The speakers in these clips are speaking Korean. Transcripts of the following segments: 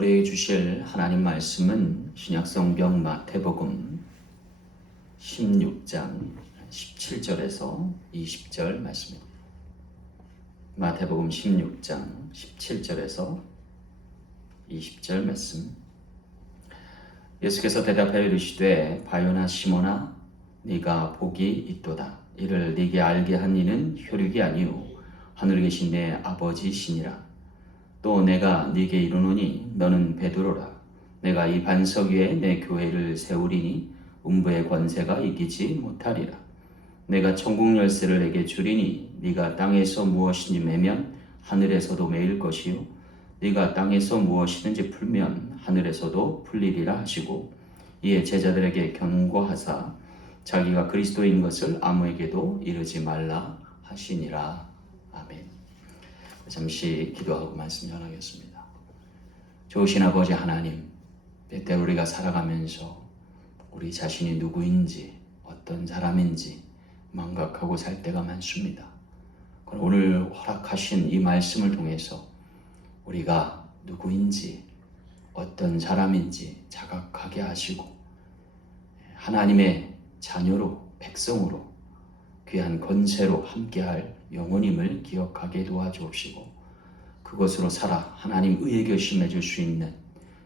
우리에게 주실 하나님 말씀은 신약성경 마태복음 16장 17절에서 20절 말씀입니다. 마태복음 16장 17절에서 20절 말씀. 예수께서 대답하여 이르시되 바요나 시몬아 네가 복이 있도다. 이를 네게 알게 한 이는 혈육이 아니요 하늘에 계신 내 아버지시니라. 또 내가 네게 이르노니 너는 베드로라. 내가 이 반석 위에 내 교회를 세우리니 음부의 권세가 이기지 못하리라. 내가 천국 열쇠를 내게 주리니 네가 땅에서 무엇이든지 매면 하늘에서도 매일 것이요 네가 땅에서 무엇이든지 풀면 하늘에서도 풀리리라 하시고, 이에 제자들에게 경고하사 자기가 그리스도인 것을 아무에게도 이르지 말라 하시니라. 아멘. 잠시 기도하고 말씀 전하겠습니다. 좋으신 아버지 하나님, 때때로 우리가 살아가면서 우리 자신이 누구인지 어떤 사람인지 망각하고 살 때가 많습니다. 그럼 오늘 허락하신 이 말씀을 통해서 우리가 누구인지 어떤 사람인지 자각하게 하시고 하나님의 자녀로 백성으로 귀한 권세로 함께할 영혼임을 기억하게 도와주옵시고, 그것으로 살아 하나님 의의 결심해 줄 수 있는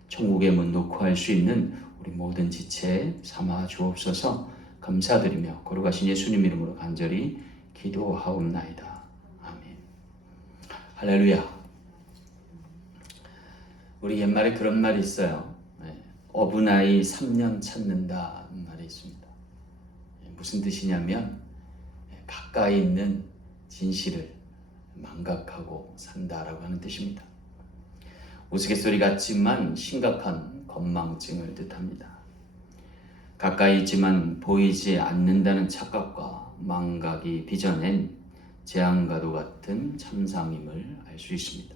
천국의 문 놓고 할 수 있는 우리 모든 지체 삼아 주옵소서. 감사드리며 거룩하신 예수님 이름으로 간절히 기도하옵나이다. 아멘. 할렐루야. 우리 옛말에 그런 말이 있어요. 어분아이 3년 찾는다는 말이 있습니다. 무슨 뜻이냐면 가까이 있는 진실을 망각하고 산다라고 하는 뜻입니다. 우스갯소리 같지만 심각한 건망증을 뜻합니다. 가까이 있지만 보이지 않는다는 착각과 망각이 빚어낸 재앙과도 같은 참상임을 알 수 있습니다.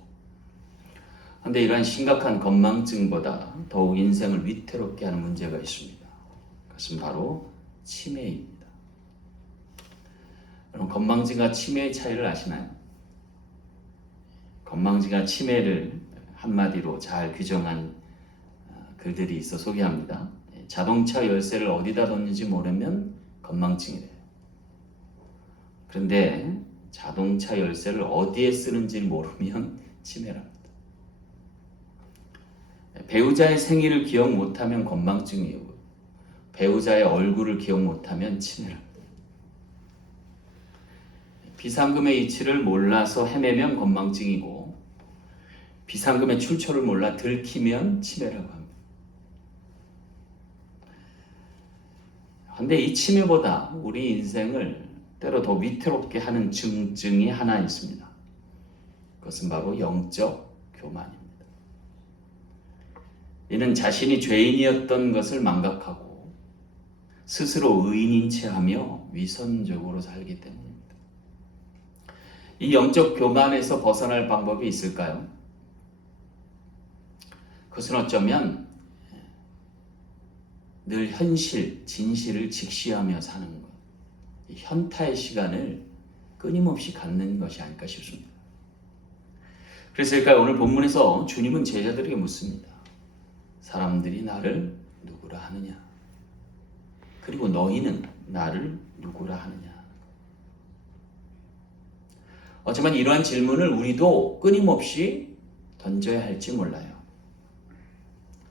그런데 이러한 심각한 건망증보다 더욱 인생을 위태롭게 하는 문제가 있습니다. 그것은 바로 치매입니다. 여러분, 건망증과 치매의 차이를 아시나요? 건망증과 치매를 한마디로 잘 규정한 글들이 있어 소개합니다. 자동차 열쇠를 어디다 뒀는지 모르면 건망증이래요. 그런데 자동차 열쇠를 어디에 쓰는지 모르면 치매랍니다. 배우자의 생일을 기억 못하면 건망증이고, 배우자의 얼굴을 기억 못하면 치매랍니다. 비상금의 이치를 몰라서 헤매면 건망증이고, 비상금의 출처를 몰라 들키면 치매라고 합니다. 그런데 이 치매보다 우리 인생을 때로 더 위태롭게 하는 증증이 하나 있습니다. 그것은 바로 영적 교만입니다. 이는 자신이 죄인이었던 것을 망각하고 스스로 의인인 체하며 위선적으로 살기 때문입니다. 이 영적 교만에서 벗어날 방법이 있을까요? 그것은 어쩌면 늘 현실, 진실을 직시하며 사는 것, 현타의 시간을 끊임없이 갖는 것이 아닐까 싶습니다. 그래서일까요? 오늘 본문에서 주님은 제자들에게 묻습니다. 사람들이 나를 누구라 하느냐? 그리고 너희는 나를 누구라 하느냐? 어쩌면 이러한 질문을 우리도 끊임없이 던져야 할지 몰라요.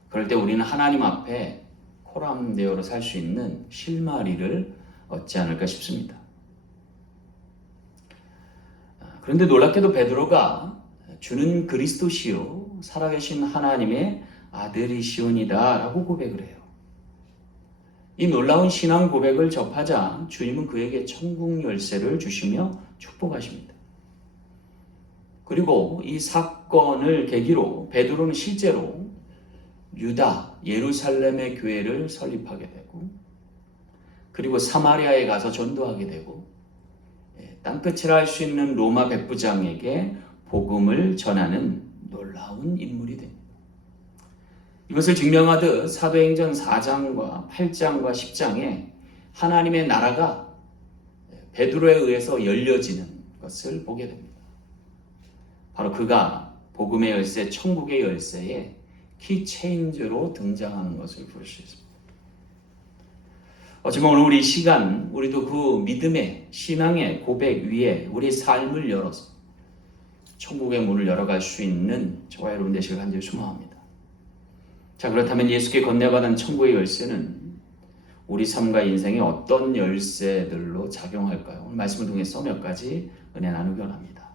그럴 때 우리는 하나님 앞에 코람데오로 살 수 있는 실마리를 얻지 않을까 싶습니다. 그런데 놀랍게도 베드로가 주는 그리스도시요 살아계신 하나님의 아들이시오니다 라고 고백을 해요. 이 놀라운 신앙 고백을 접하자 주님은 그에게 천국 열쇠를 주시며 축복하십니다. 그리고 이 사건을 계기로 베드로는 실제로 유다, 예루살렘의 교회를 설립하게 되고, 그리고 사마리아에 가서 전도하게 되고, 땅끝이라 할 수 있는 로마 백부장에게 복음을 전하는 놀라운 인물이 됩니다. 이것을 증명하듯 사도행전 4장과 8장과 10장에 하나님의 나라가 베드로에 의해서 열려지는 것을 보게 됩니다. 바로 그가 복음의 열쇠, 천국의 열쇠에 키체인저로 등장하는 것을 볼 수 있습니다. 어쩌면 오늘 우리 시간, 우리도 그 믿음의 신앙의 고백 위에 우리의 삶을 열어서 천국의 문을 열어갈 수 있는 저와 여러분 되시길 간절히 소망합니다. 자, 그렇다면 예수께 건네받은 천국의 열쇠는 우리 삶과 인생에 어떤 열쇠들로 작용할까요? 오늘 말씀을 통해서 몇 가지 은혜 나누기 원합니다.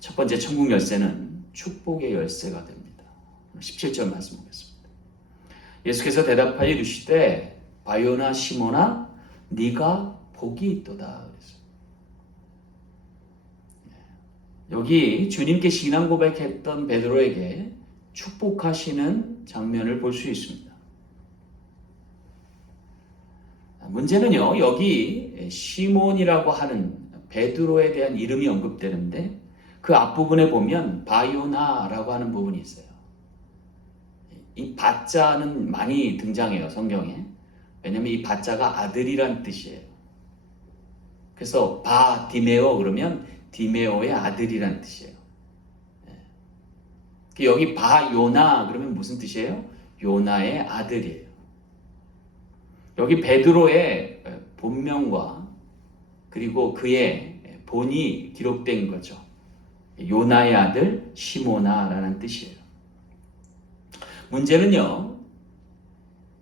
첫 번째 천국 열쇠는 축복의 열쇠가 됩니다. 17절 말씀 보겠습니다. 예수께서 대답하여 이르시되 바요나 시몬아 네가 복이 있도다. 여기 주님께 신앙 고백했던 베드로에게 축복하시는 장면을 볼 수 있습니다. 문제는요, 여기 시몬이라고 하는 베드로에 대한 이름이 언급되는데 그 앞부분에 보면 바요나라고 하는 부분이 있어요. 이 바자는 많이 등장해요, 성경에. 왜냐하면 이 바자가 아들이란 뜻이에요. 그래서 바디메오 그러면 디메오의 아들이란 뜻이에요. 여기 바요나 그러면 무슨 뜻이에요? 요나의 아들이에요. 여기 베드로의 본명과 그리고 그의 본이 기록된 거죠. 요나의 아들 시모나라는 뜻이에요. 문제는요,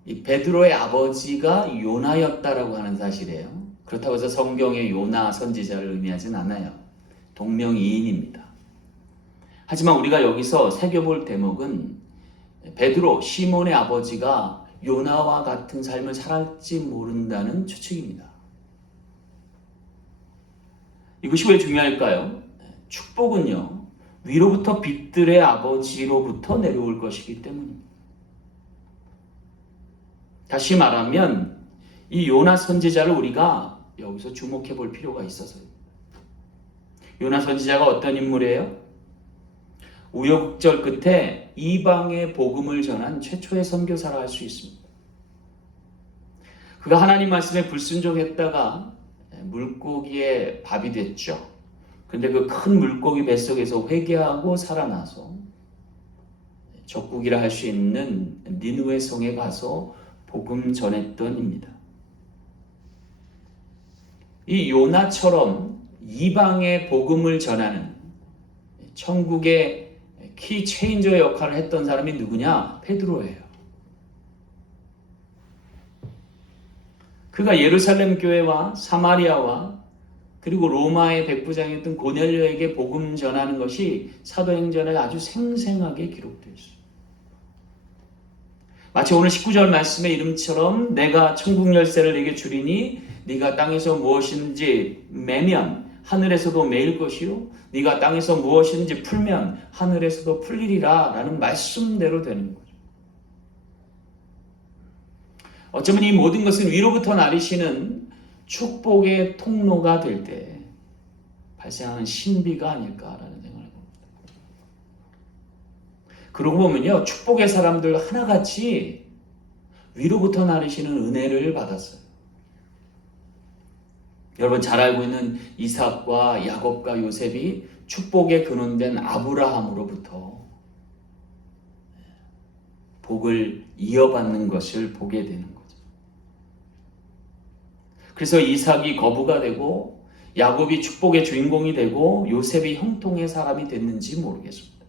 이 베드로의 아버지가 요나였다라고 하는 사실이에요. 그렇다고 해서 성경의 요나 선지자를 의미하진 않아요. 동명이인입니다. 하지만 우리가 여기서 새겨볼 대목은 베드로, 시몬의 아버지가 요나와 같은 삶을 살았지 모른다는 추측입니다. 이것이 왜 중요할까요? 축복은요, 위로부터 빛들의 아버지로부터 내려올 것이기 때문입니다. 다시 말하면 이 요나 선지자를 우리가 여기서 주목해 볼 필요가 있어서요. 요나 선지자가 어떤 인물이에요? 우여곡절 끝에 이방의 복음을 전한 최초의 선교사라 할 수 있습니다. 그가 하나님 말씀에 불순종했다가 물고기의 밥이 됐죠. 그런데 그 큰 물고기 뱃속에서 회개하고 살아나서 적국이라 할 수 있는 니느웨 성에 가서 복음 전했던 입니다. 이 요나처럼 이방의 복음을 전하는 천국의 키 체인저 역할을 했던 사람이 누구냐? 베드로예요. 그가 예루살렘 교회와 사마리아와 그리고 로마의 백부장이었던 고넬료에게 복음 전하는 것이 사도행전에 아주 생생하게 기록되어 있습니다. 마치 오늘 19절 말씀의 이름처럼 내가 천국 열쇠를 네게 주리니 네가 땅에서 무엇인지 매면 하늘에서도 매일 것이요 네가 땅에서 무엇인지 풀면 하늘에서도 풀리리라 라는 말씀대로 되는 거죠. 어쩌면 이 모든 것은 위로부터 나리시는 축복의 통로가 될 때 발생하는 신비가 아닐까라는 생각을 해봅니다. 그러고 보면요, 축복의 사람들 하나같이 위로부터 나리시는 은혜를 받았어요. 여러분 잘 알고 있는 이삭과 야곱과 요셉이 축복의 근원된 아브라함으로부터 복을 이어받는 것을 보게 되는 거죠. 그래서 이삭이 거부가 되고 야곱이 축복의 주인공이 되고 요셉이 형통의 사람이 됐는지 모르겠습니다.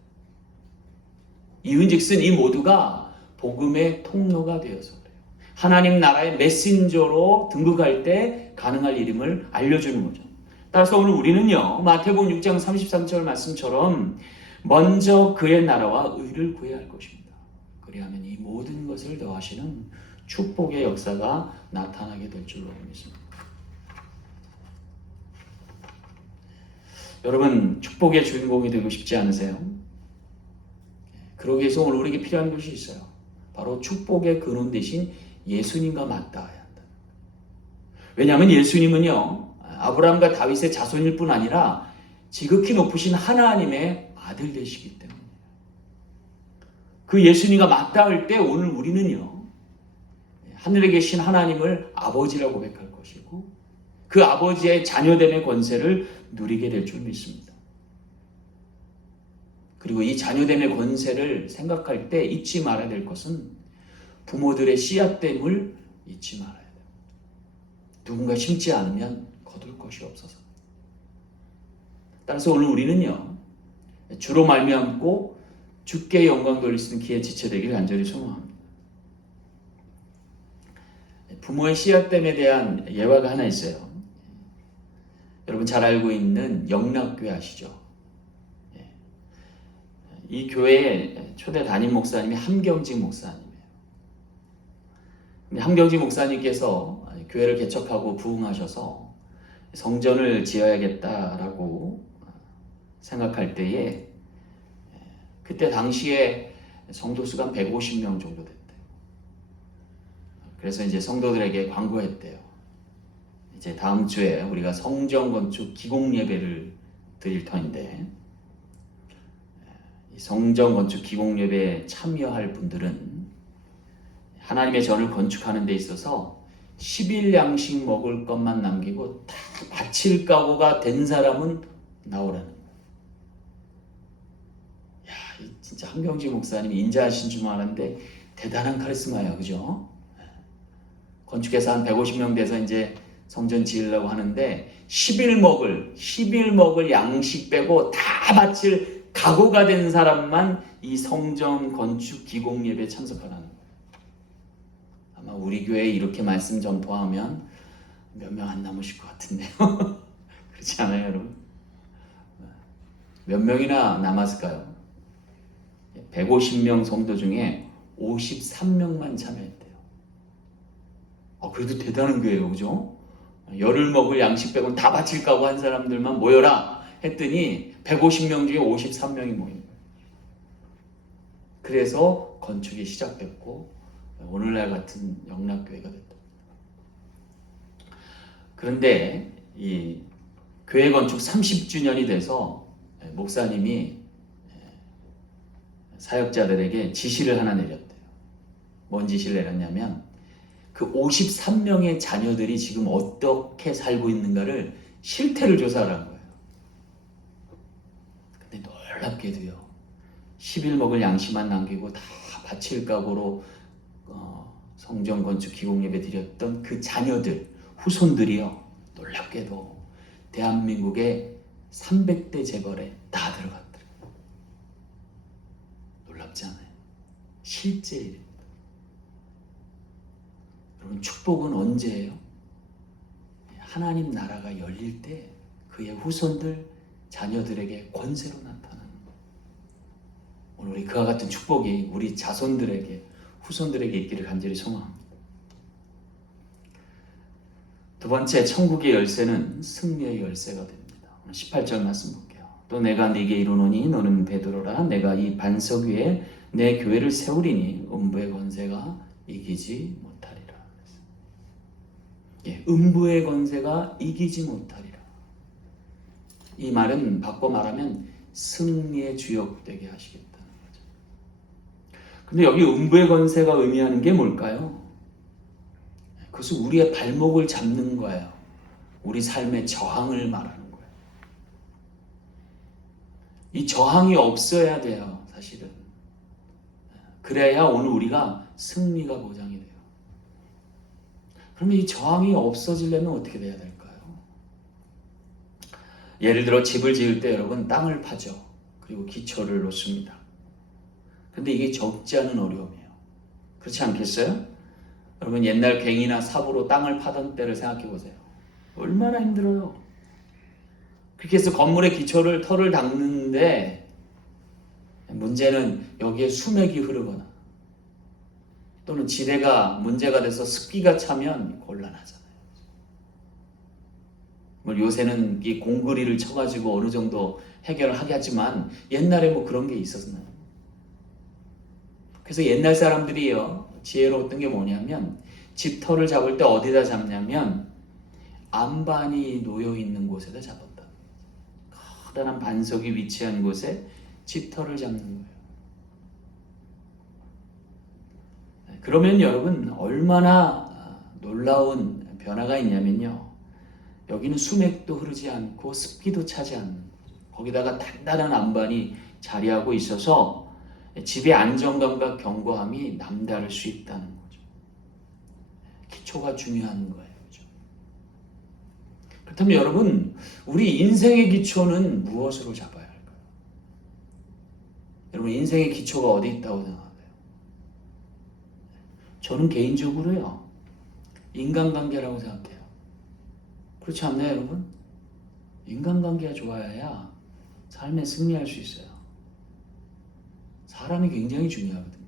이윤즉슨 이 모두가 복음의 통로가 되어서 그래요. 하나님 나라의 메신저로 등극할 때 가능할 일임을 알려주는 거죠. 따라서 오늘 우리는요, 마태복음 6장 33절 말씀처럼 먼저 그의 나라와 의를 구해야 할 것입니다. 그리하면 이 모든 것을 더하시는 축복의 역사가 나타나게 될 줄로 믿습니다. 여러분 축복의 주인공이 되고 싶지 않으세요? 그러기 위해서 오늘 우리에게 필요한 것이 있어요. 바로 축복의 근원 대신 예수님과 맞닿아야 한다. 왜냐하면 예수님은요, 아브라함과 다윗의 자손일 뿐 아니라 지극히 높으신 하나님의 아들 되시기 때문에 그 예수님과 맞닿을 때 오늘 우리는요, 하늘에 계신 하나님을 아버지라고 고백할 것이고 그 아버지의 자녀됨의 권세를 누리게 될 줄 믿습니다. 그리고 이 자녀됨의 권세를 생각할 때 잊지 말아야 될 것은 부모들의 씨앗됨을 잊지 말아야 돼요. 누군가 심지 않으면 거둘 것이 없어서. 따라서 오늘 우리는요, 주로 말미암고 주께 영광 돌릴 수 있는 기회 지체되기를 간절히 소망합니다. 부모의 씨앗됨에 대한 예화가 하나 있어요. 여러분 잘 알고 있는 영락교회 아시죠? 이 교회의 초대 담임 목사님이 함경직 목사님이에요. 함경직 목사님께서 교회를 개척하고 부흥하셔서 성전을 지어야겠다라고 생각할 때에 그때 당시에 성도 수가 150명 정도 됐대요. 그래서 이제 성도들에게 광고했대요. 이제 다음 주에 우리가 성전 건축 기공 예배를 드릴 터인데 성전 건축 기공 예배에 참여할 분들은 하나님의 전을 건축하는 데 있어서 10일 양식 먹을 것만 남기고 다 바칠 각오가 된 사람은 나오라는 거예요. 야, 진짜 함경직 목사님이 인자하신 줄 알았는데 대단한 카리스마예요, 그죠? 건축해서 한 150명 돼서 이제 성전 지으려고 하는데 10일 먹을 양식 빼고 다 바칠 각오가 된 사람만 이 성전 건축 기공 예배에 참석하라는 거예요. 아마 우리 교회에 이렇게 말씀 전포하면 몇 명 안 남으실 것 같은데요. 그렇지 않아요, 여러분? 몇 명이나 남았을까요? 150명 성도 중에 53명만 참여했대요. 그래도 대단한 교회예요, 그죠? 열흘 먹을 양식 빼고는 다 바칠 각오 한 사람들만 모여라 했더니 150명 중에 53명이 모인 거예요. 그래서 건축이 시작됐고 오늘날 같은 영락교회가 됐다. 그런데 이 교회 건축 30주년이 돼서 목사님이 사역자들에게 지시를 하나 내렸대요. 뭔 지시를 내렸냐면 그 53명의 자녀들이 지금 어떻게 살고 있는가를 실태를 조사하라는 거예요. 근데 놀랍게도요, 10일 먹을 양식만 남기고 다 바칠 각오로 성전 건축 기공 예배 드렸던 그 자녀들, 후손들이요, 놀랍게도 대한민국의 300대 재벌에 다 들어갔더라고요. 놀랍지 않아요? 실제 일입니다. 여러분, 축복은 언제예요? 하나님 나라가 열릴 때 그의 후손들, 자녀들에게 권세로 나타나는 거예요. 오늘 우리 그와 같은 축복이 우리 자손들에게, 후손들에게 있기를 간절히 소망합니다. 두 번째, 천국의 열쇠는 승리의 열쇠가 됩니다. 오늘 18절 말씀 볼게요. 또 내가 네게 이르노니 너는 베드로라. 내가 이 반석 위에 내 교회를 세우리니 음부의 권세가 이기지 못하리라. 음부의 권세가 이기지 못하리라. 이 말은 바꿔 말하면 승리의 주역 되게 하시겠다는 거죠. 근데 여기 음부의 권세가 의미하는 게 뭘까요? 그것은 우리의 발목을 잡는 거예요. 우리 삶의 저항을 말하는 거예요. 이 저항이 없어야 돼요, 사실은. 그래야 오늘 우리가 승리가 보장이 돼요. 그러면 이 저항이 없어지려면 어떻게 돼야 될까요? 예를 들어 집을 지을 때 여러분 땅을 파죠. 그리고 기초를 놓습니다. 근데 이게 적지 않은 어려움이에요. 그렇지 않겠어요? 여러분 옛날 괭이나 삽으로 땅을 파던 때를 생각해 보세요. 얼마나 힘들어요. 그렇게 해서 건물의 기초를 털을 닦는데 문제는 여기에 수맥이 흐르거나 또는 지대가 문제가 돼서 습기가 차면 곤란하잖아요. 요새는 이 공그리를 쳐가지고 어느 정도 해결을 하게 하지만 옛날에 뭐 그런 게 있었나요? 그래서 옛날 사람들이요, 지혜로웠던 게 뭐냐면 집터를 잡을 때 어디다 잡냐면 안반이 놓여 있는 곳에다 잡았다. 커다란 반석이 위치한 곳에 집터를 잡는 거예요. 그러면 여러분 얼마나 놀라운 변화가 있냐면요, 여기는 수맥도 흐르지 않고 습기도 차지 않는, 거기다가 단단한 안반이 자리하고 있어서 집의 안정감과 견고함이 남다를 수 있다는 거죠. 기초가 중요한 거예요. 그렇죠? 그렇다면 여러분, 우리 인생의 기초는 무엇으로 잡아야 할까요? 여러분, 인생의 기초가 어디 있다고 생각하세요? 저는 개인적으로요, 인간관계라고 생각해요. 그렇지 않나요, 여러분? 인간관계가 좋아야 삶에 승리할 수 있어요. 사람이 굉장히 중요하거든요.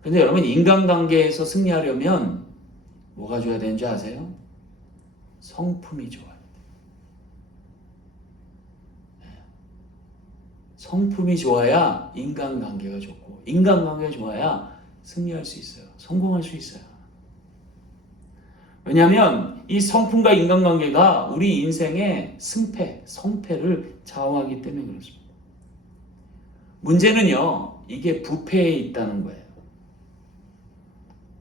그런데 여러분, 인간관계에서 승리하려면 뭐가 줘야 되는지 아세요? 성품이 좋아야 돼요. 성품이 좋아야 인간관계가 좋고, 인간관계가 좋아야 승리할 수 있어요. 성공할 수 있어요. 왜냐하면 이 성품과 인간관계가 우리 인생의 승패, 성패를 좌우하기 때문에 그렇습니다. 문제는요, 이게 부패해 있다는 거예요.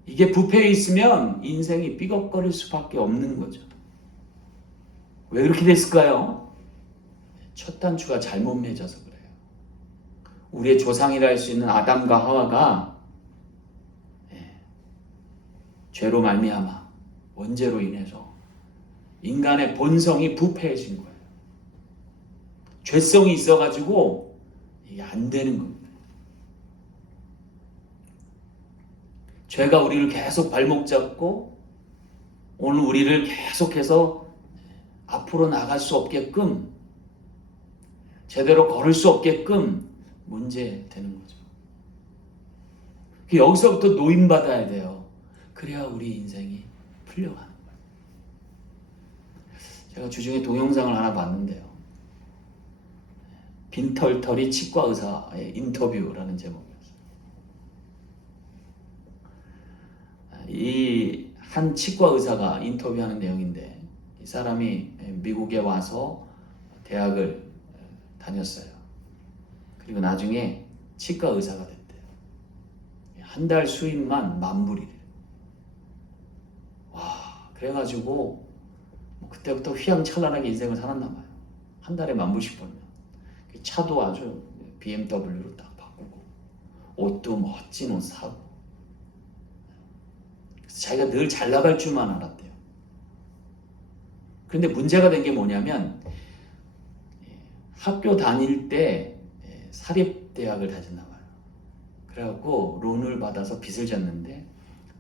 이게 부패해 있으면 인생이 삐걱거릴 수밖에 없는 거죠. 왜 그렇게 됐을까요? 첫 단추가 잘못 맺어서 그래요. 우리의 조상이라 할 수 있는 아담과 하와가 죄로 말미암아 원죄로 인해서 인간의 본성이 부패해진 거예요. 죄성이 있어가지고 이게 안 되는 겁니다. 죄가 우리를 계속 발목 잡고 오늘 우리를 계속해서 앞으로 나갈 수 없게끔, 제대로 걸을 수 없게끔 문제되는 거죠. 여기서부터 노임받아야 돼요. 그래야 우리 인생이 풀려가는 거예요. 제가 주중에 동영상을 하나 봤는데요. 빈털터리 치과 의사의 인터뷰라는 제목이었어요. 이 한 치과 의사가 인터뷰하는 내용인데, 이 사람이 미국에 와서 대학을 다녔어요. 그리고 나중에 치과 의사가 됐대요. 한 달 수입만 $10,000이래요. 와, 그래가지고 그때부터 휘황찬란하게 인생을 살았나 봐요. 한 달에 $10,000씩 벌면. 차도 아주 BMW로 딱 바꾸고, 옷도 멋진 옷 사고. 그래서 자기가 늘 잘 나갈 줄만 알았대요. 그런데 문제가 된 게 뭐냐면, 학교 다닐 때 사립대학을 다녔나 봐요. 그래갖고 론을 받아서 빚을 졌는데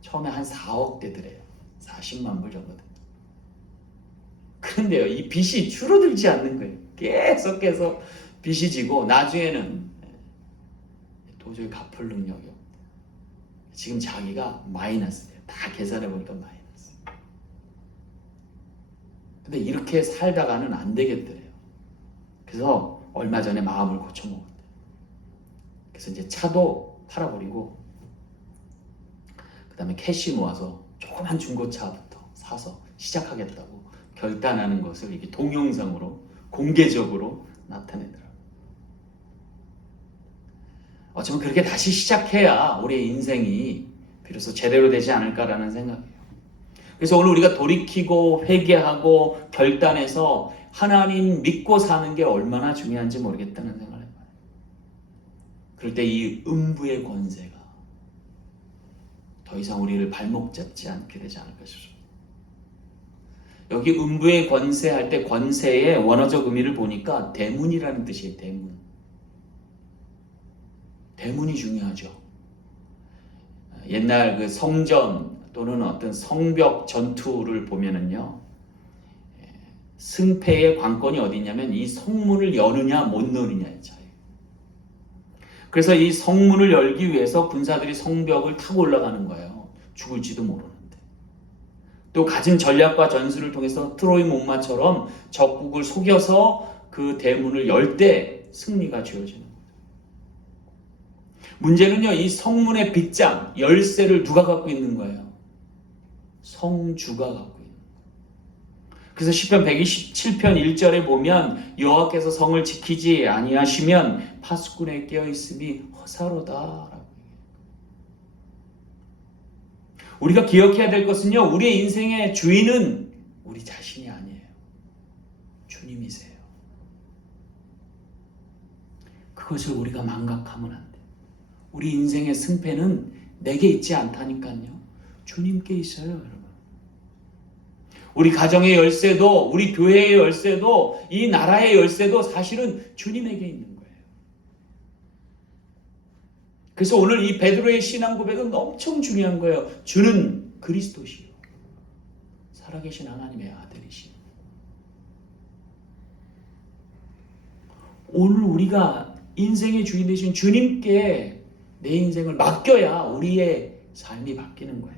처음에 한 4억 대더래요. 40만 불 정도. 그런데요, 이 빚이 줄어들지 않는 거예요. 계속 빚이 지고 나중에는 도저히 갚을 능력이 없대요. 지금 자기가 마이너스예요. 다 계산해보니까 마이너스. 근데 이렇게 살다가는 안 되겠더래요. 그래서 얼마 전에 마음을 고쳐먹었대요. 그래서 이제 차도 팔아버리고, 그 다음에 캐시 모아서 조그만 중고차부터 사서 시작하겠다고 결단하는 것을 이렇게 동영상으로 공개적으로 나타내더라고요. 어쩌면 그렇게 다시 시작해야 우리의 인생이 비로소 제대로 되지 않을까라는 생각이에요. 그래서 오늘 우리가 돌이키고 회개하고 결단해서 하나님 믿고 사는 게 얼마나 중요한지 모르겠다는 생각을 해봐요. 그럴 때 이 음부의 권세가 더 이상 우리를 발목 잡지 않게 되지 않을까 싶습니다. 여기 음부의 권세 할 때 권세의 원어적 의미를 보니까 대문이라는 뜻이에요. 대문. 대문이 중요하죠. 옛날 그 성전 또는 어떤 성벽 전투를 보면은요, 승패의 관건이 어디 있냐면 이 성문을 여느냐 못 여느냐의 차이. 그래서 이 성문을 열기 위해서 군사들이 성벽을 타고 올라가는 거예요. 죽을지도 모르는데. 또 가진 전략과 전술을 통해서 트로이 목마처럼 적국을 속여서 그 대문을 열 때 승리가 주어지는 거예요. 문제는요, 이 성문의 빗장, 열쇠를 누가 갖고 있는 거예요? 성주가 갖고 있는 거예요. 그래서 시편 127편 1절에 보면 여호와께서 성을 지키지 아니하시면 파수꾼에 깨어있음이 허사로다 라고. 우리가 기억해야 될 것은요, 우리의 인생의 주인은 우리 자신이 아니에요. 주님이세요. 그것을 우리가 망각하면 안 돼. 우리 인생의 승패는 내게 있지 않다니까요. 주님께 있어요, 여러분. 우리 가정의 열쇠도, 우리 교회의 열쇠도, 이 나라의 열쇠도 사실은 주님에게 있는 거예요. 그래서 오늘 이 베드로의 신앙 고백은 엄청 중요한 거예요. 주는 그리스도시요, 살아계신 하나님의 아들이시요. 오늘 우리가 인생의 주인 되신 주님께 내 인생을 맡겨야 우리의 삶이 바뀌는 거예요.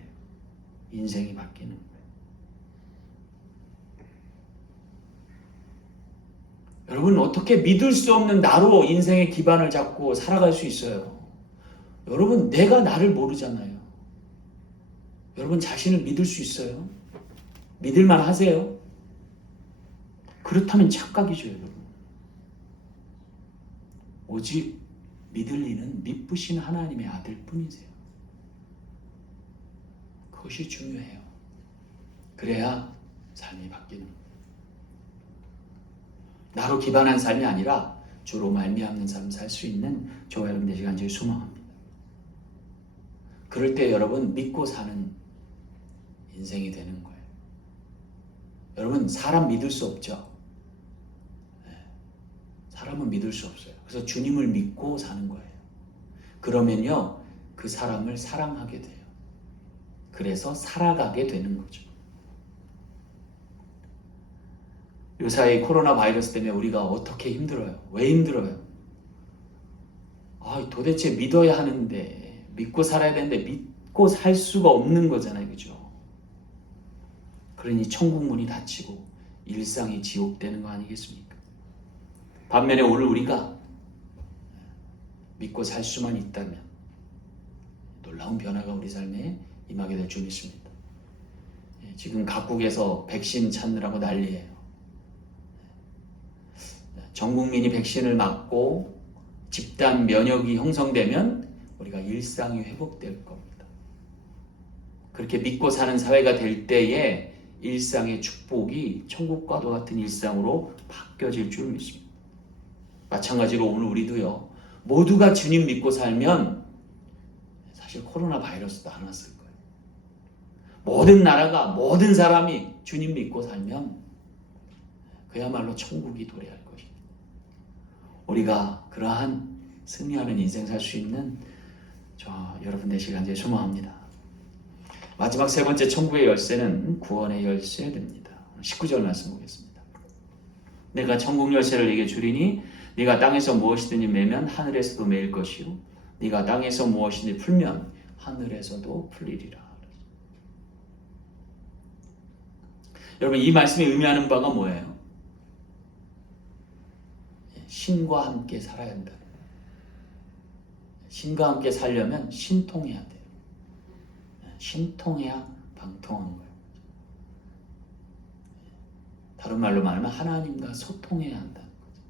인생이 바뀌는 거예요. 여러분, 어떻게 믿을 수 없는 나로 인생의 기반을 잡고 살아갈 수 있어요? 여러분, 내가 나를 모르잖아요. 여러분 자신을 믿을 수 있어요? 믿을만 하세요? 그렇다면 착각이죠, 여러분. 오직 믿을 이는 믿으신 하나님의 아들 뿐이세요. 그것이 중요해요. 그래야 삶이 바뀌는 거예요. 나로 기반한 삶이 아니라 주로 말미암는 삶 살 수 있는 저와 여러분 되시길 간절히 소망합니다. 그럴 때 여러분 믿고 사는 인생이 되는 거예요. 여러분 사람 믿을 수 없죠. 사람은 믿을 수 없어요. 그래서 주님을 믿고 사는 거예요. 그러면요 그 사람을 사랑하게 돼요. 그래서 살아가게 되는 거죠. 요사이 코로나 바이러스 때문에 우리가 어떻게 힘들어요? 왜 힘들어요? 도대체 믿어야 하는데, 믿고 살아야 되는데 믿고 살 수가 없는 거잖아요. 그죠? 그러니 천국 문이 닫히고 일상이 지옥되는 거 아니겠습니까? 반면에 오늘 우리가 믿고 살 수만 있다면 놀라운 변화가 우리 삶에 임하게 될 줄 믿습니다. 지금 각국에서 백신 찾느라고 난리예요. 전 국민이 백신을 맞고 집단 면역이 형성되면 우리가 일상이 회복될 겁니다. 그렇게 믿고 사는 사회가 될 때에 일상의 축복이 천국과도 같은 일상으로 바뀌어질 줄 믿습니다. 마찬가지로 오늘 우리도요, 모두가 주님 믿고 살면 사실 코로나 바이러스도 안 왔을 거예요. 모든 나라가, 모든 사람이 주님 믿고 살면 그야말로 천국이 도래할 것입니다. 우리가 그러한 승리하는 인생 살 수 있는 여러분 되시길 간절히 소망합니다. 마지막 세 번째 천국의 열쇠는 구원의 열쇠됩니다. 19절 말씀 보겠습니다. 내가 천국 열쇠를 네게 주리니 네가 땅에서 무엇이든지 매면 하늘에서도 매일 것이요 네가 땅에서 무엇이든지 풀면 하늘에서도 풀리리라. 여러분 이 말씀이 의미하는 바가 뭐예요? 신과 함께 살아야 한다. 신과 함께 살려면 신통해야 돼요. 신통해야 방통한 거예요. 다른 말로 말하면 하나님과 소통해야 한다는 거죠.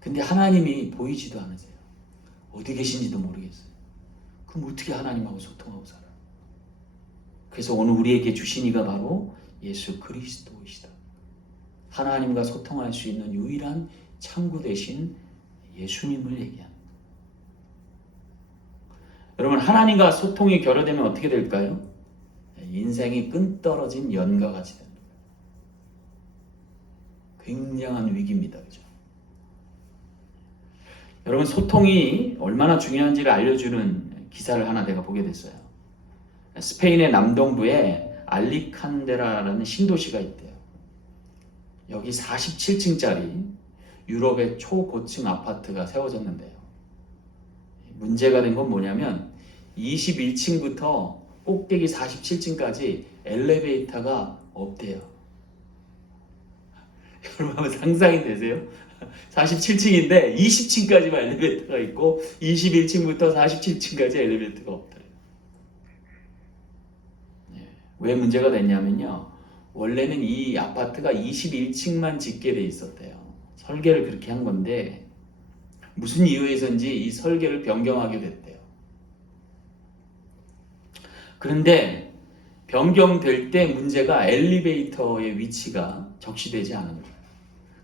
근데 하나님이 보이지도 않으세요. 어디 계신지도 모르겠어요. 그럼 어떻게 하나님하고 소통하고 살아요? 그래서 오늘 우리에게 주신 이가 바로 예수 그리스도이시다. 하나님과 소통할 수 있는 유일한 창구 되신 예수님을 얘기합니다. 여러분 하나님과 소통이 결여되면 어떻게 될까요? 인생이 끈떨어진 연과 같이 됩니다. 굉장한 위기입니다. 그죠? 여러분 소통이 얼마나 중요한지를 알려주는 기사를 하나 내가 보게 됐어요. 스페인의 남동부에 알리칸데라라는 신도시가 있대요. 여기 47층짜리 유럽의 초고층 아파트가 세워졌는데요. 문제가 된 건 뭐냐면 21층부터 꼭대기 47층까지 엘리베이터가 없대요. 여러분 한번 상상이 되세요? 47층인데 20층까지만 엘리베이터가 있고 21층부터 47층까지 엘리베이터가 없더래요. 왜 문제가 됐냐면요. 원래는 이 아파트가 21층만 짓게 돼 있었대요. 설계를 그렇게 한 건데 무슨 이유에서인지 이 설계를 변경하게 됐대요. 그런데 변경될 때 문제가 엘리베이터의 위치가 적시되지 않은 거예요.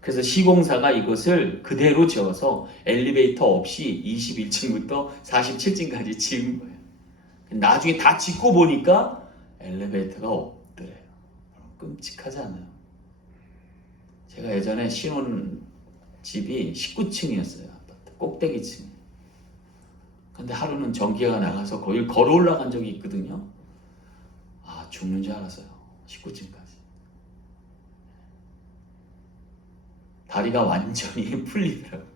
그래서 시공사가 이것을 그대로 지어서 엘리베이터 없이 21층부터 47층까지 지은 거예요. 나중에 다 짓고 보니까 엘리베이터가 없더래요. 끔찍하지 않아요? 제가 예전에 신혼 집이 19층이었어요. 아파트 꼭대기층. 근데 하루는 전기가 나가서 거길 걸어 올라간 적이 있거든요. 아, 죽는 줄 알았어요. 19층까지. 다리가 완전히 풀리더라고요.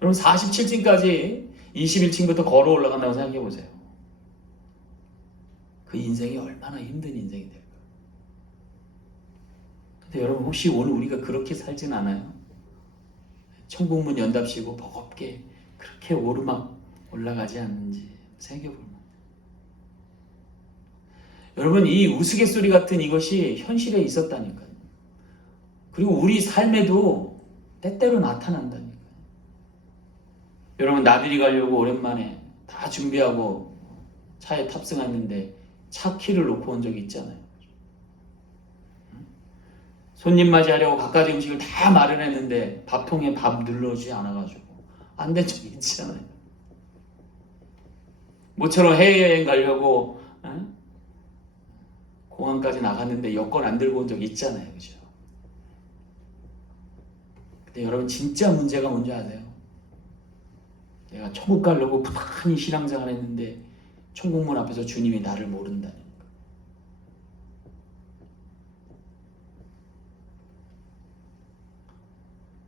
여러분 47층까지 21층부터 걸어 올라간다고 생각해 보세요. 그 인생이 얼마나 힘든 인생이 될까요? 근데 여러분 혹시 오늘 우리가 그렇게 살진 않아요? 천국문 연답시고 버겁게 그렇게 오르막 올라가지 않는지 생각해 볼만. 여러분 이 우스갯소리 같은 이것이 현실에 있었다니까요. 그리고 우리 삶에도 때때로 나타난다니까요. 여러분 나들이 가려고 오랜만에 다 준비하고 차에 탑승했는데 차 키를 놓고 온 적이 있잖아요. 손님 맞이하려고 갖가지 음식을 다 마련했는데 밥통에 밥 눌러주지 않아가지고 안 된 적이 있잖아요. 모처럼 해외여행 가려고 공항까지 나갔는데 여권 안 들고 온 적이 있잖아요. 그죠? 근데 여러분 진짜 문제가 뭔지 아세요? 내가 천국 가려고 부단히 신앙생활 했는데 천국문 앞에서 주님이 나를 모른다는 거.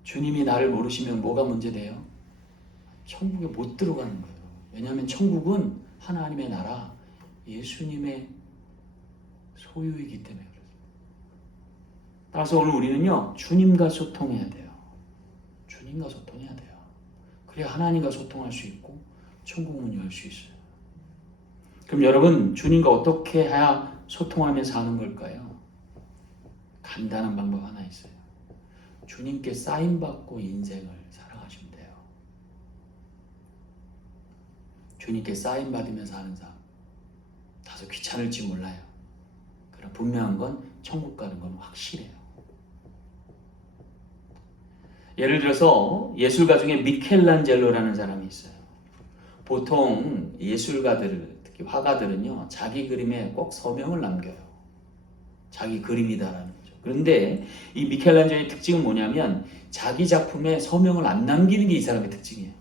주님이 나를 모르시면 뭐가 문제돼요? 천국에 못 들어가는 거예요. 왜냐하면 천국은 하나님의 나라, 예수님의 소유이기 때문에 그렇습니다. 따라서 오늘 우리는요, 주님과 소통해야 돼요. 주님과 소통해야 돼요. 그래야 하나님과 소통할 수 있고 천국 문을 열 수 있어요. 그럼 여러분, 주님과 어떻게 해야 소통하며 사는 걸까요? 간단한 방법 하나 있어요. 주님께 사인받고 인생을 살아가시면 돼요. 주님께 사인받으며 사는 삶. 다소 귀찮을지 몰라요. 그러나 분명한 건 천국 가는 건 확실해요. 예를 들어서 예술가 중에 미켈란젤로라는 사람이 있어요. 보통 예술가들, 특히 화가들은요, 자기 그림에 꼭 서명을 남겨요. 자기 그림이다라는 거죠. 그런데 이 미켈란젤로의 특징은 뭐냐면 자기 작품에 서명을 안 남기는 게 이 사람의 특징이에요.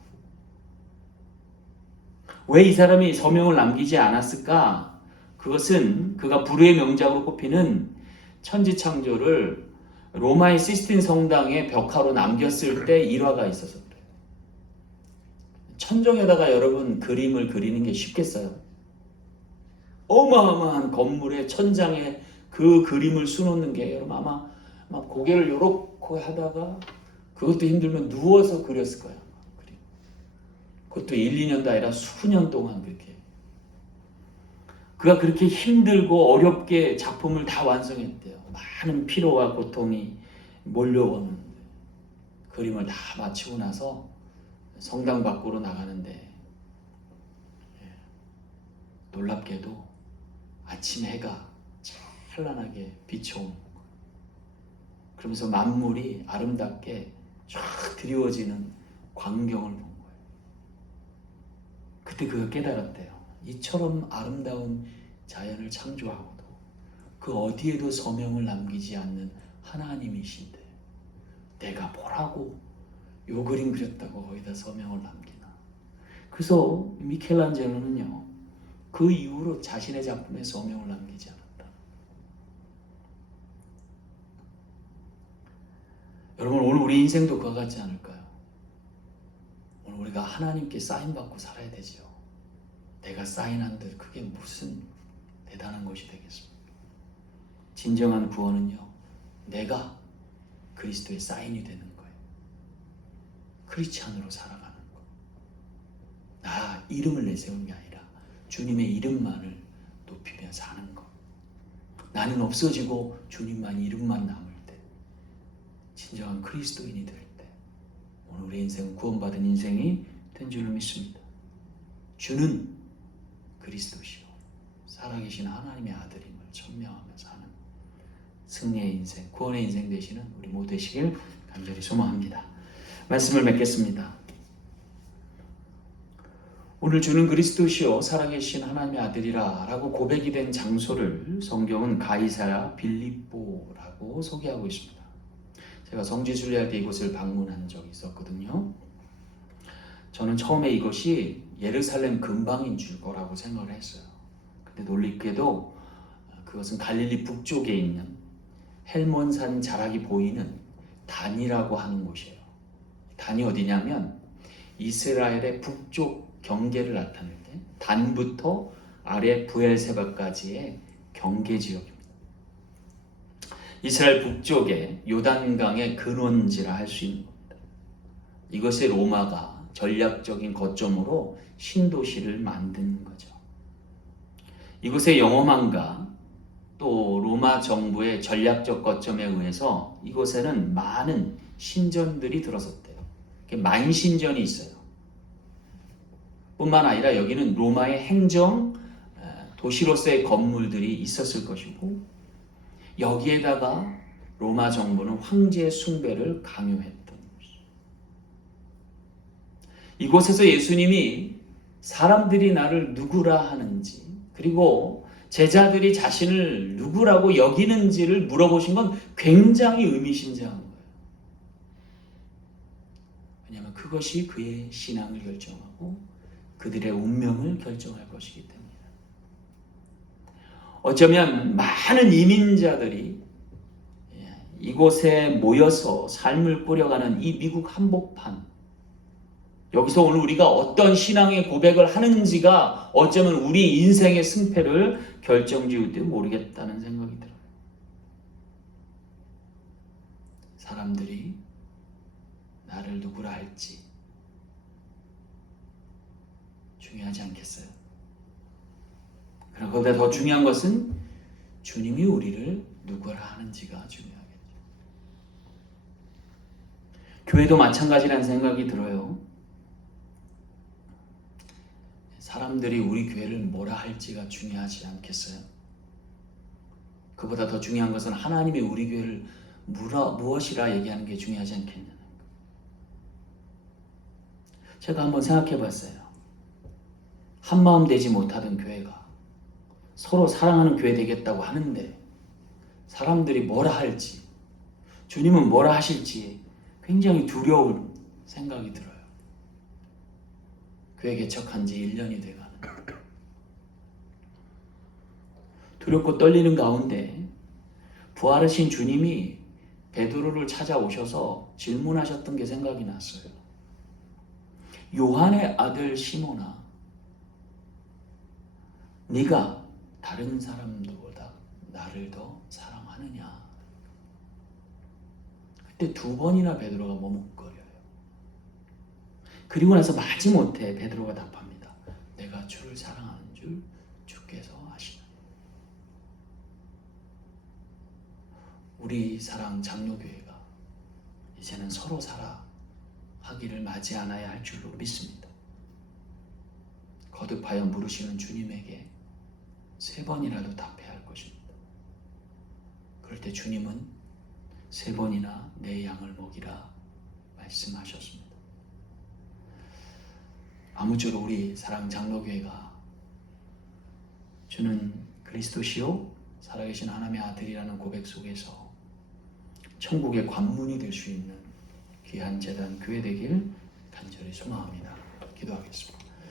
왜 이 사람이 서명을 남기지 않았을까? 그것은 그가 불후의 명작으로 꼽히는 천지창조를 로마의 시스틴 성당의 벽화로 남겼을 때 일화가 있어서 그래요. 천정에다가 여러분 그림을 그리는 게 쉽겠어요? 어마어마한 건물의 천장에 그 그림을 수놓는 게 여러분 아마 고개를 요렇게 하다가 그것도 힘들면 누워서 그렸을 거예요. 그것도 1, 2년도 아니라 수년 동안 그렇게. 그가 그렇게 힘들고 어렵게 작품을 다 완성했대요. 많은 피로와 고통이 몰려오는 그림을 다 마치고 나서 성당 밖으로 나가는데 놀랍게도 아침 해가 찬란하게 비춰오는 거예요. 그러면서 만물이 아름답게 쫙 드리워지는 광경을 본 거예요. 그때 그가 깨달았대요. 이처럼 아름다운 자연을 창조하고도 그 어디에도 서명을 남기지 않는 하나님이신데 내가 뭐라고 요 그림 그렸다고 거기다 서명을 남기나. 그래서 미켈란젤로는요, 그 이후로 자신의 작품에 서명을 남기지 않았다. 여러분 오늘 우리 인생도 그와 같지 않을까요? 오늘 우리가 하나님께 사인받고 살아야 되지요. 내가 사인한들 그게 무슨 대단한 것이 되겠습니까? 진정한 구원은요, 내가 그리스도의 사인이 되는 거예요. 크리스찬으로 살아가는 거. 나 이름을 내세우는 게 아니라 주님의 이름만을 높이며 사는 거. 나는 없어지고 주님만 이름만 남을 때, 진정한 그리스도인이 될 때, 오늘 우리 인생은 구원받은 인생이 된 줄로 믿습니다. 주는 그리스도시요 살아계신 하나님의 아들임을 천명하며 사는 승리의 인생, 구원의 인생 되시는 우리 모두 되시길 간절히 소망합니다. 말씀을 맺겠습니다. 오늘 주는 그리스도시요 살아계신 하나님의 아들이라 라고 고백이 된 장소를 성경은 가이사야 빌립보라고 소개하고 있습니다. 제가 성지 순례할 때 이곳을 방문한 적이 있었거든요. 저는 처음에 이것이 예루살렘 근방인 줄 거라고 생각을 했어요. 근데 놀랍게도 그것은 갈릴리 북쪽에 있는 헬몬산 자락이 보이는 단이라고 하는 곳이에요. 단이 어디냐면 이스라엘의 북쪽 경계를 나타내는데 단부터 아래 부엘세바까지의 경계 지역입니다. 이스라엘 북쪽에 요단강의 근원지라 할 수 있는 겁니다. 이것에 로마가 전략적인 거점으로 신도시를 만든 거죠. 이곳의 영험함과 또 로마 정부의 전략적 거점에 의해서 이곳에는 많은 신전들이 들어섰대요. 만신전이 있어요. 뿐만 아니라 여기는 로마의 행정 도시로서의 건물들이 있었을 것이고 여기에다가 로마 정부는 황제 숭배를 강요했던 것이죠. 이곳에서 예수님이 사람들이 나를 누구라 하는지 그리고 제자들이 자신을 누구라고 여기는지를 물어보신 건 굉장히 의미심장한 거예요. 왜냐하면 그것이 그의 신앙을 결정하고 그들의 운명을 결정할 것이기 때문이다. 어쩌면 많은 이민자들이 이곳에 모여서 삶을 꾸려가는 이 미국 한복판, 여기서 오늘 우리가 어떤 신앙의 고백을 하는지가 어쩌면 우리 인생의 승패를 결정지을지도 모르겠다는 생각이 들어요. 사람들이 나를 누구라 할지 중요하지 않겠어요? 그러나 그보다 더 중요한 것은 주님이 우리를 누구라 하는지가 중요하겠죠. 교회도 마찬가지라는 생각이 들어요. 사람들이 우리 교회를 뭐라 할지가 중요하지 않겠어요? 그보다 더 중요한 것은 하나님이 우리 교회를 무엇이라 얘기하는 게 중요하지 않겠냐는 거. 제가 한번 생각해 봤어요. 한마음 되지 못하던 교회가 서로 사랑하는 교회 되겠다고 하는데 사람들이 뭐라 할지, 주님은 뭐라 하실지 굉장히 두려운 생각이 들어요. 교회 개척한 지 1년이 돼가는 두렵고 떨리는 가운데 부활하신 주님이 베드로를 찾아오셔서 질문하셨던 게 생각이 났어요. 요한의 아들 시몬아, 네가 다른 사람들보다 나를 더 사랑하느냐? 그때 2번이나 베드로가 머뭇거려요. 그리고 나서 마지못해 베드로가 답합니다. 내가 주를 사랑하는 줄 주께서 아시나니. 우리 사랑 장로교회가 이제는 서로 사랑하기를 맞이 않아야 할 줄로 믿습니다. 거듭하여 물으시는 주님에게 3번이라도 답해야 할 것입니다. 그럴 때 주님은 3번이나 내 양을 먹이라 말씀하셨습니다. 아무쪼록 우리 사랑 장로교회가 주는 그리스도시요 살아계신 하나님의 아들이라는 고백 속에서 천국의 관문이 될 수 있는 귀한 재단 교회 되길 간절히 소망합니다. 기도하겠습니다.